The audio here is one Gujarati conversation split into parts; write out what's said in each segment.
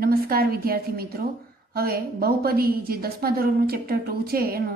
નમસ્કાર વિદ્યાર્થી મિત્રો, હવે બહુપદી જે 10મા ધોરણનું ચેપ્ટર 2 છે એનો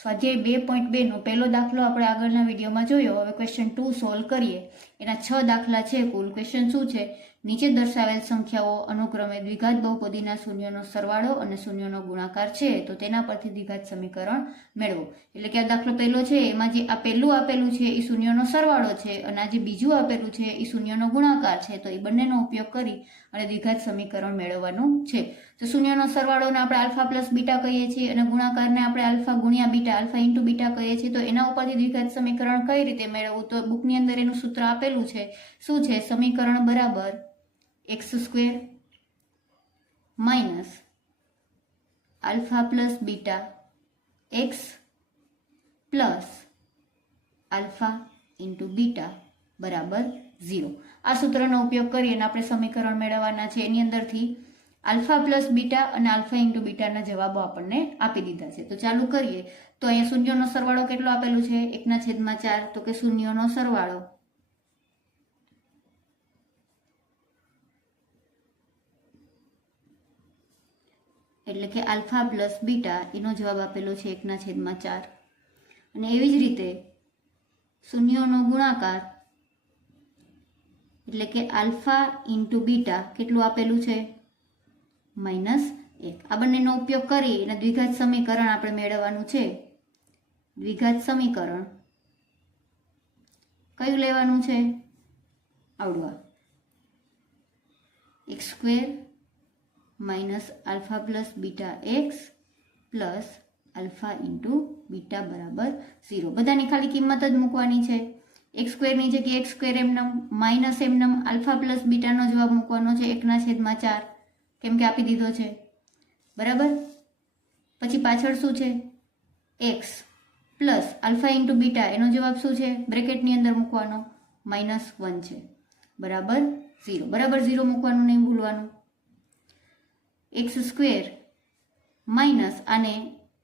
સ્વાધ્યાય 2.2 નો પહેલો દાખલો આપણે આગળના વિડીયોમાં જોયો. હવે ક્વેશ્ચન 2 સોલ્વ કરીએ. એના 6 દાખલા છે કુલ. ક્વેશ્ચન શું છે? નીચે દર્શાવેલ સંખ્યાઓ અનુક્રમે દ્વિઘાત બહુપદીના શૂન્યનો સરવાળો અને શૂન્યનો ગુણાકાર છે, તો તેના પરથી દ્વિઘાત સમીકરણ મેળવો. એટલે કે આ દાખલો પહેલો છે, એમાં જે આ પહેલું આપેલું છે એ શૂન્યનો સરવાળો છે અને આ જે બીજું આપેલું છે એ શૂન્યનો ગુણાકાર છે. તો એ બંનેનો ઉપયોગ કરી અને દ્વિઘાત સમીકરણ મેળવવાનું છે. તો શૂન્યનો સરવાળોને આપણે આલ્ફા પ્લસ બીટા કહીએ છીએ અને ગુણાકારને આપણે આલ્ફા ગુણ્યા બીટા, આલ્ફા ઇન્ટુ બીટા કહીએ છીએ. તો એના ઉપરથી દ્વિઘાત સમીકરણ કઈ રીતે મેળવવું? તો બુકની અંદર એનું સૂત્ર આપેલું છે. શું છે? સમીકરણ બરાબર x square minus alpha plus beta x plus alpha into beta બરાબર 0. આ સૂત્રનો ઉપયોગ કરીને આપણે સમીકરણ મેળવવાના છે. એની અંદરથી આલ્ફા પ્લસ બીટા અને આલ્ફા ઇન્ટુ બીટાના જવાબો આપણને આપી દીધા છે. તો ચાલુ કરીએ. તો અહીંયા શૂન્યનો સરવાળો કેટલો આપેલું છે? 1/4. તો કે શૂન્યનો સરવાળો એટલે કે આલ્ફા પ્લસ બીટા, એનો જવાબ આપેલો છે 1/4. અને એવી જ રીતે શૂન્યનો ગુણાકાર એટલે કે આલ્ફા ઇન્ટુ બીટા કેટલું આપેલું છે? -1. આ બંનેનો ઉપયોગ કરી અને દ્વિઘાત સમીકરણ આપણે મેળવવાનું છે. દ્વિઘાત સમીકરણ કયું લેવાનું છે? આવડવા x square minus alpha plus beta x plus alpha into beta બરાબર 0. બધાની ખાલી કિંમત જ મૂકવાની છે. એક્સ સ્ક્વેરની જગ્યાએ એક્સ સ્ક્વેર એમનેમ, માઇનસ એમનેમ, આલ્ફા પ્લસ બીટાનો જવાબ મૂકવાનો છે 1/4, કેમ કે આપી દીધો છે. બરાબર. પછી પાછળ શું છે? X plus alpha into beta, એનો જવાબ શું છે? બ્રેકેટની અંદર મૂકવાનો -1 છે બરાબર 0. બરાબર 0 મૂકવાનું નહીં ભૂલવાનું. એક્સ સ્ક્વેર માઇનસ આને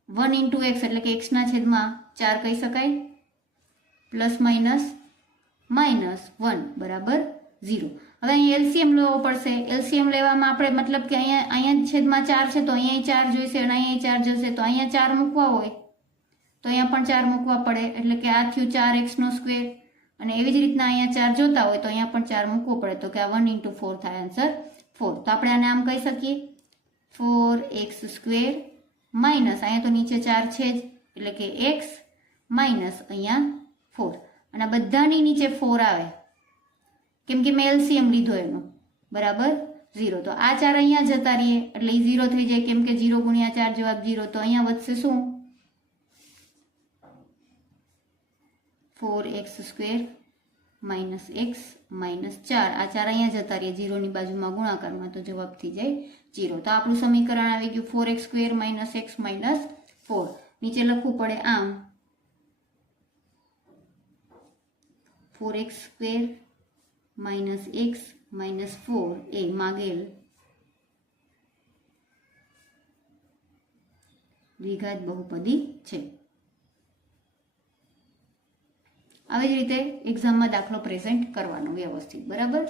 1 ઇન્ટુ એક્સ એટલે કે એક્સના છેદમાં 4 કહી શકાય, પ્લસ માઇનસ -1 બરાબર 0. હવે અહીં એલસીએમ લેવો પડશે. એલસીએમ લેવામાં આપણે મતલબ કે અહીંયા છેદમાં 4 છે તો અહીંયા 4 જોઈશે અને અહીંયા 4 જોઈશે. તો અહીંયા 4 મૂકવા હોય તો અહીંયા પણ 4 મૂકવા પડે. એટલે કે આ થયું 4x સ્ક્વેર. અને એવી જ રીતના અહીંયા 4 જોતા હોય તો અહીંયા પણ 4 મૂકવો પડે. તો કે આ 1 ઇન્ટુ 4 થાય, આન્સર 4. તો આપણે આને આમ કહી શકીએ 4x સ્ક્વેર માઇનસ, અહીંયા તો નીચે 4 છે જ એટલે કે x માઇનસ અહીંયા 4. અને બધાની નીચે 4 આવે કેમ કે મેં એલસીએમ લીધો એનો બરાબર 0. તો આ 4 અહીંયા જતા રહીએ એટલે એ 0 થઈ જાય, કેમ કે 0 ગુણ્યા 4 જવાબ 0. તો અહીંયા વધશે શું? 4x square minus x minus 4. આ 4 અહીંયા જતા રહીએ 0ની બાજુમાં ગુણાકારમાં, તો જવાબ થઈ જાય 0. તો આપણું સમીકરણ આવી ગયું 4x square minus x minus 4. નીચે લખવું પડે આમ 4x square minus x minus 4 એ માગેલ દ્વિઘાત બહુપદી છે. આવી જ રીતે એક્ઝામમાં દાખલો પ્રેઝન્ટ કરવાનો વ્યવસ્થિત. બરાબર.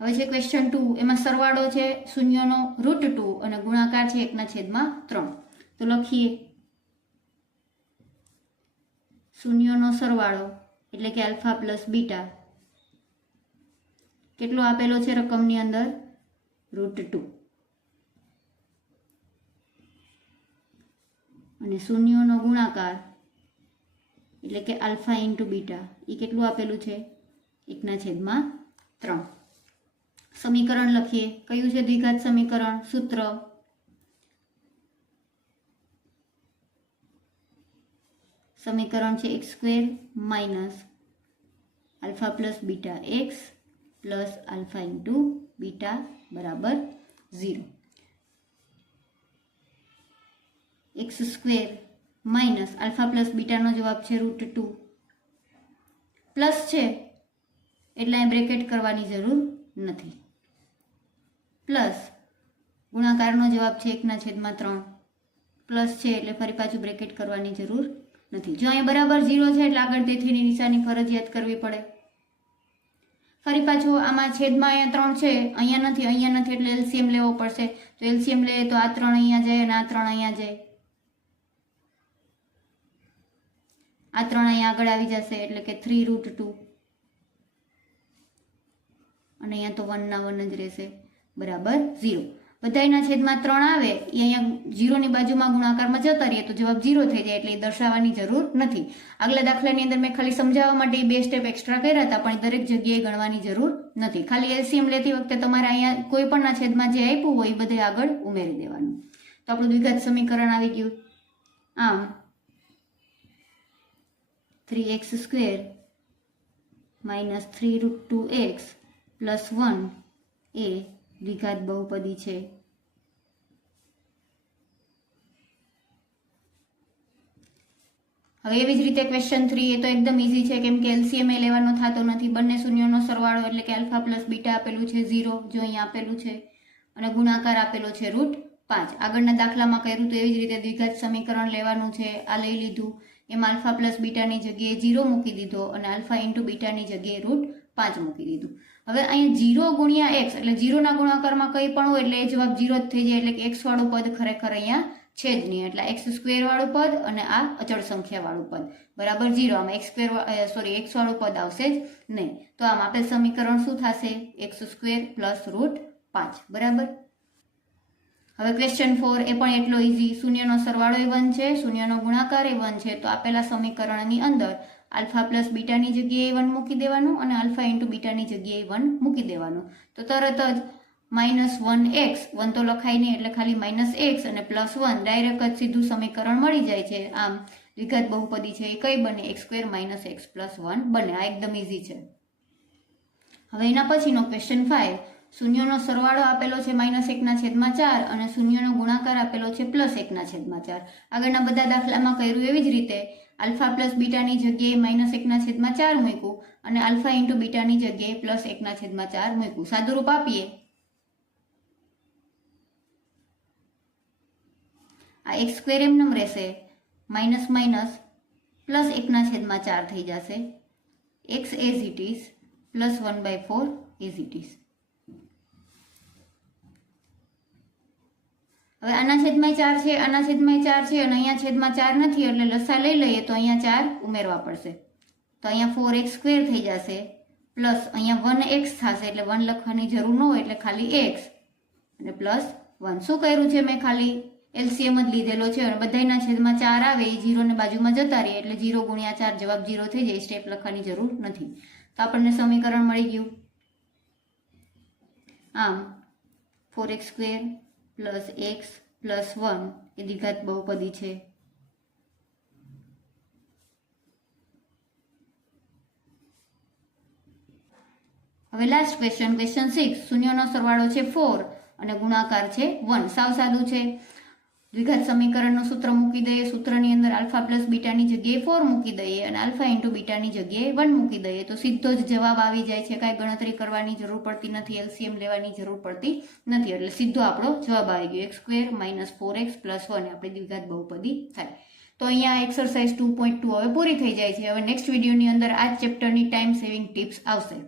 હવે છે ક્વેશ્ચન 2. એમાં સરવાળો છે શૂન્યનો √2 અને ગુણાકાર છે 1/3. તો લખીએ શૂન્યનો સરવાળો એટલે કે આલ્ફા પ્લસ બીટા કેટલો આપેલો છે રકમની અંદર? √2. અને શૂન્યનો ગુણાકાર એટલે કે આલ્ફા ઇન્ટુ બીટા એ કેટલું આપેલું છે? 1/3. સમીકરણ લખીએ. કયું છે દ્વિઘાત સમીકરણ? સૂત્ર સમીકરણ છે x square minus alpha plus beta x plus alpha into beta બરાબર 0. X square minus alpha plus બીટાનો જવાબ છે √2. પ્લસ છે એટલે અહીં બ્રેકેટ કરવાની જરૂર નથી. પ્લસ ગુણાકારનો જવાબ છે 1/3. પ્લસ છે એટલે ફરી પાછું બ્રેકેટ કરવાની જરૂર નથી. જો અહીંયા બરાબર 0 છે એટલે આગળ તેથીની નિશાની ફરજિયાત કરવી પડે. ફરી પાછું આમાં છેદમાં અહીંયા 3 છે, અહીંયા નથી એટલે એલસીએમ લેવો પડશે. તો એલસીએમ લઈએ તો આ 3 અહીંયા જાય અને આ 3 અહીંયા જાય. આ 3 અહીંયા આગળ આવી જશે એટલે કે 3√2 અને અહીંયા તો 1 ના 1 જ રહેશે બરાબર 0. બધાયના છેદમાં 3 આવે એ અહીંયા 0 ની બાજુમાં ગુણાકારમાં જતા રહીએ તો જવાબ 0 થઈ જાય એટલે એ દર્શાવવાની જરૂર નથી. આગલા દાખલાની અંદર મેં ખાલી સમજાવવા માટે 2 સ્ટેપ એક્સ્ટ્રા કર્યા હતા, પણ દરેક જગ્યાએ ગણવાની જરૂર નથી. ખાલી એલસીએમ લેતી વખતે તમારે અહીંયા કોઈ પણના છેદમાં જે આપ્યું હોય એ બધે આગળ ઉમેરી દેવાનું. તો આપણું દ્વિઘાત સમીકરણ આવી ગયું. આમ 3x² - 3√2x + 1 એ દ્વિઘાત બહુપદી છે. હવે એવી જ રીતે ક્વેશ્ચન 3 એ તો એકદમ ઈઝી છે, કેમ કે એલસીએમ એ લેવાનો થતો નથી. બંને શૂન્યોનો સરવાળો એટલે કે આલ્ફા પ્લસ બીટા આપેલું છે 0, જો અહીંયા આપેલું છે, અને ગુણાકાર આપેલો છે √5. આગળના દાખલામાં કર્યું તો એવી જ રીતે દ્વિઘાત સમીકરણ લેવાનું છે. આ લઈ લીધું, એમાં આલ્ફા પ્લસ બીટાની જગ્યાએ 0 મૂકી દીધો અને આલ્ફા ઇન્ટુ બીટાની જગ્યાએ √5 મૂકી દીધું. હવે અહીંયા 0 ગુણ્યા x એટલે 0 ના ગુણાકારમાં કંઈ પણ હોય એટલે એ જવાબ 0 જ થઈ જાય, એટલે કે x વાળું પદ ખરેખર અહીંયા છે જ નહીં, એટલે x² વાળું પદ અને આ અચળ સંખ્યા વાળું પદ બરાબર 0. આમાં x વાળું પદ આવશે જ નહીં. તો આમ આપેલ સમીકરણ શું થશે? x² + √5 બરાબર. હવે ક્વેશ્ચન 4 એ પણ એટલો ઈઝી. શૂન્યનો સરવાળો એ 1 છે, શૂન્યનો ગુણાકાર એ 1 છે, તો આપેલા સમીકરણની અંદર આલ્ફા પ્લસ બીટાની જગ્યાએ 1 મૂકી દેવાનું અને આલ્ફા ઇન્ટુ બીટાની જગ્યાએ 1 મૂકી દેવાનું. તો તરત જ -1x 1 તો લખાય નહીં એટલે ખાલી -x અને +1 ડાયરેક્ટ જ સીધું સમીકરણ મળી જાય છે. આમ દ્વિઘાત બહુપદી છે એ કઈ બને? x² - x + 1 બને. આ એકદમ ઈઝી છે. હવે એના પછીનો ક્વેશ્ચન 5, શૂન્યનો સરવાળો આપેલો છે -1/4 અને શૂન્યનો ગુણાકાર આપેલો છે +1/4. આગળના બધા દાખલામાં કર્યું એવી જ રીતે આલ્ફા પ્લસ બીટાની જગ્યાએ -1/4 મૂક્યું અને આલ્ફા ઇન્ટુ બીટાની જગ્યાએ +1/4 મૂક્યું. સાદુરૂપ આપીએ, આ x² એમનેમ રહેશે, માઇનસ માઇનસ +1/4 થઈ જશે, x as it is +1/4 as it is. હવે આના છેદમાં 4 છે, આના છેદમાં 4 છે અને અહીંયા છેદમાં 4 નથી એટલે લસા લઈ લઈએ તો અહીંયા 4 ઉમેરવા પડશે. તો અહીંયા 4x² થઈ જશે પ્લસ અહીંયા 1x થશે એટલે 1 લખવાની જરૂર ન હોય એટલે ખાલી x અને +1. શું કર્યું છે મેં? ખાલી એલસીએમ જ લીધેલો છે અને બધાના છેદમાં 4 આવે એ 0 ને બાજુમાં જતા રહે એટલે 0 × 4 જવાબ 0 થઈ જાય. સ્ટેપ લખવાની જરૂર નથી. તો આપણને સમીકરણ મળી ગયું. આમ 4x² + x + 1 એ દ્વિઘાત બહુપદી છે. હવે લાસ્ટ ક્વેશ્ચન 6, શૂન્યનો સરવાળો છે 4 અને ગુણાકાર છે 1. સાવ સાદું છે. દ્વિઘાત સમીકરણનું સૂત્ર મૂકી દઈએ. સૂત્રની અંદર આલ્ફા પ્લસ બીટાની જગ્યાએ 4 મૂકી દઈએ અને આલ્ફા ઇન્ટુ બીટાની જગ્યાએ 1 મૂકી દઈએ તો સીધો જ જવાબ આવી જાય છે. કાંઈ ગણતરી કરવાની જરૂર પડતી નથી, એલસીએમ લેવાની જરૂર પડતી નથી, એટલે સીધો આપણો જવાબ આવી ગયો. x² - 4x + 1 આપણી દ્વિઘાત બહુપદી થાય. તો અહીંયા એક્સરસાઇઝ 2.2 હવે પૂરી થઈ જાય છે. હવે નેક્સ્ટ વિડીયોની અંદર આ જ ચેપ્ટરની ટાઈમ સેવિંગ ટિપ્સ આવશે.